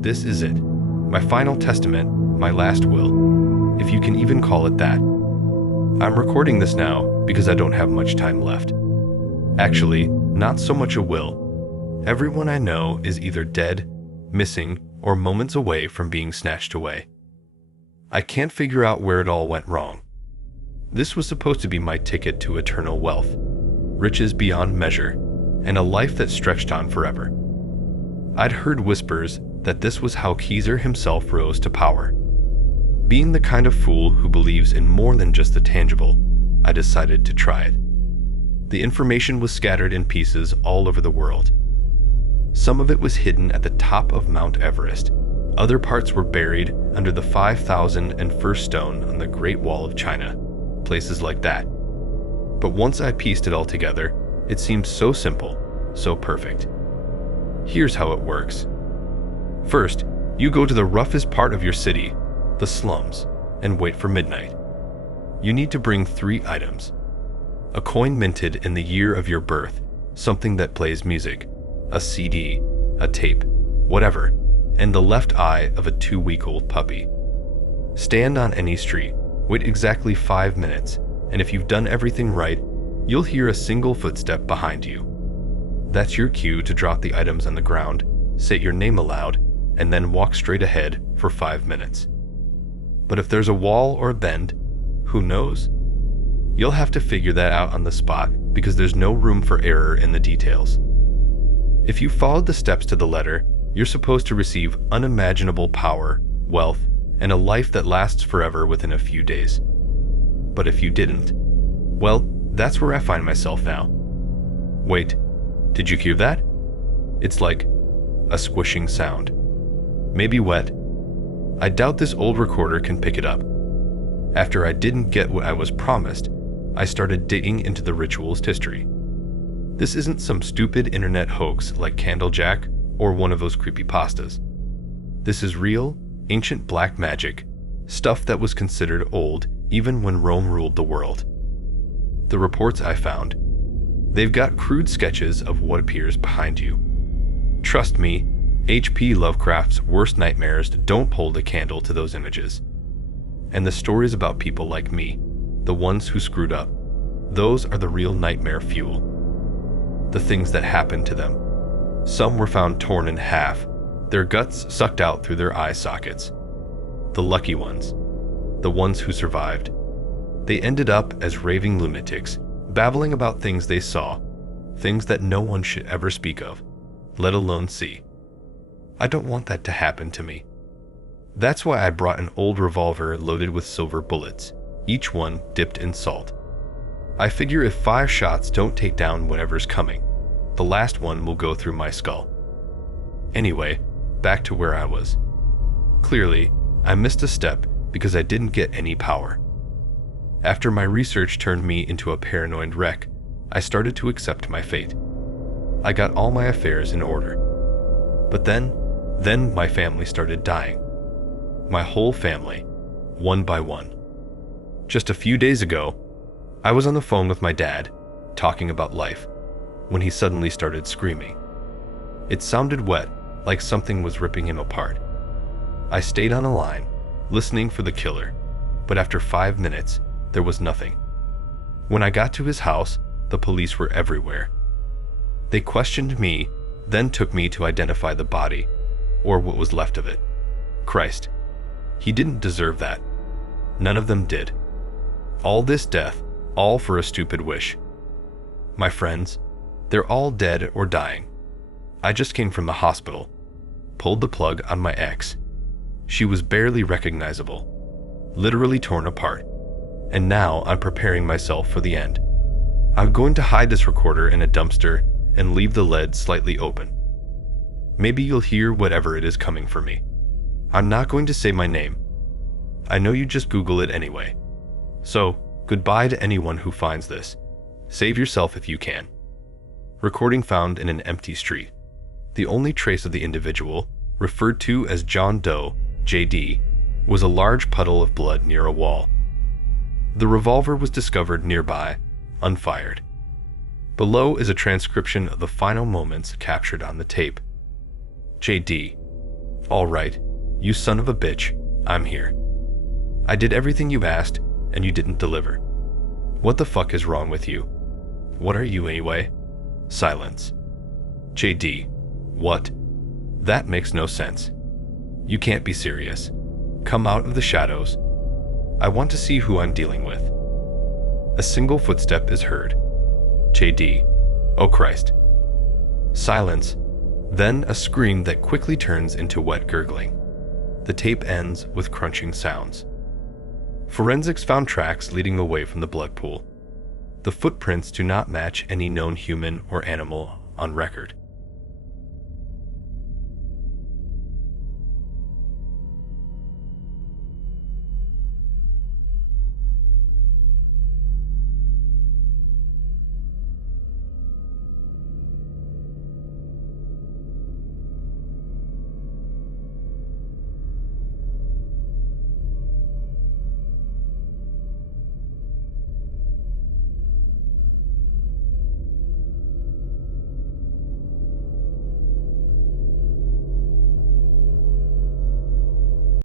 This is it. My final testament, my last will, if you can even call it that. I'm recording this now because I don't have much time left. Actually, not so much a will. Everyone I know is either dead, missing, or moments away from being snatched away. I can't figure out where it all went wrong. This was supposed to be my ticket to eternal wealth, riches beyond measure, and a life that stretched on forever. I'd heard whispers that this was how Keyser himself rose to power. Being the kind of fool who believes in more than just the tangible, I decided to try it. The information was scattered in pieces all over the world. Some of it was hidden at the top of Mount Everest. Other parts were buried under the 5,001st stone on the Great Wall of China, places like that. But once I pieced it all together, it seemed so simple, so perfect. Here's how it works. First, you go to the roughest part of your city, the slums, and wait for midnight. You need to bring 3 items. A coin minted in the year of your birth, something that plays music, a CD, a tape, whatever, and the left eye of a 2-week-old puppy. Stand on any street, wait exactly 5 minutes, and if you've done everything right, you'll hear a single footstep behind you. That's your cue to drop the items on the ground, say your name aloud, and then walk straight ahead for 5 minutes. But if there's a wall or a bend, who knows? You'll have to figure that out on the spot because there's no room for error in the details. If you followed the steps to the letter, you're supposed to receive unimaginable power, wealth, and a life that lasts forever within a few days. But if you didn't, well, that's where I find myself now. Wait, did you hear that? It's like a squishing sound. Maybe wet. I doubt this old recorder can pick it up. After I didn't get what I was promised, I started digging into the ritual's history. This isn't some stupid internet hoax like Candlejack or one of those creepypastas. This is real, ancient black magic, stuff that was considered old even when Rome ruled the world. The reports I found, they've got crude sketches of what appears behind you. Trust me, H.P. Lovecraft's worst nightmares don't hold a candle to those images. And the stories about people like me, the ones who screwed up, those are the real nightmare fuel. The things that happened to them. Some were found torn in half, their guts sucked out through their eye sockets. The lucky ones, the ones who survived, they ended up as raving lunatics, babbling about things they saw, things that no one should ever speak of, let alone see. I don't want that to happen to me. That's why I brought an old revolver loaded with silver bullets, each one dipped in salt. I figure if 5 shots don't take down whatever's coming, the last one will go through my skull. Anyway, back to where I was. Clearly, I missed a step because I didn't get any power. After my research turned me into a paranoid wreck, I started to accept my fate. I got all my affairs in order. But then my family started dying. My whole family, one by one. Just a few days ago, I was on the phone with my dad, talking about life, when he suddenly started screaming. It sounded wet, like something was ripping him apart. I stayed on a line, listening for the killer, but after 5 minutes, there was nothing. When I got to his house, the police were everywhere. They questioned me, then took me to identify the body, or what was left of it. Christ, he didn't deserve that. None of them did. All this death, all for a stupid wish. My friends, they're all dead or dying. I just came from the hospital, pulled the plug on my ex. She was barely recognizable, literally torn apart, and now I'm preparing myself for the end. I'm going to hide this recorder in a dumpster and leave the lead slightly open. Maybe you'll hear whatever it is coming for me. I'm not going to say my name. I know you just Google it anyway. So, goodbye to anyone who finds this. Save yourself if you can. Recording found in an empty street. The only trace of the individual, referred to as John Doe, JD, was a large puddle of blood near a wall. The revolver was discovered nearby, unfired. Below is a transcription of the final moments captured on the tape. JD, All right, you son of a bitch, I'm here. I did everything you asked, and you didn't deliver. What the fuck is wrong with you? What are you anyway? Silence. JD. What? That makes no sense. You can't be serious. Come out of the shadows. I want to see who I'm dealing with. A single footstep is heard. JD. Oh Christ. Silence. Then a scream that quickly turns into wet gurgling. The tape ends with crunching sounds. Forensics found tracks leading away from the blood pool. The footprints do not match any known human or animal on record.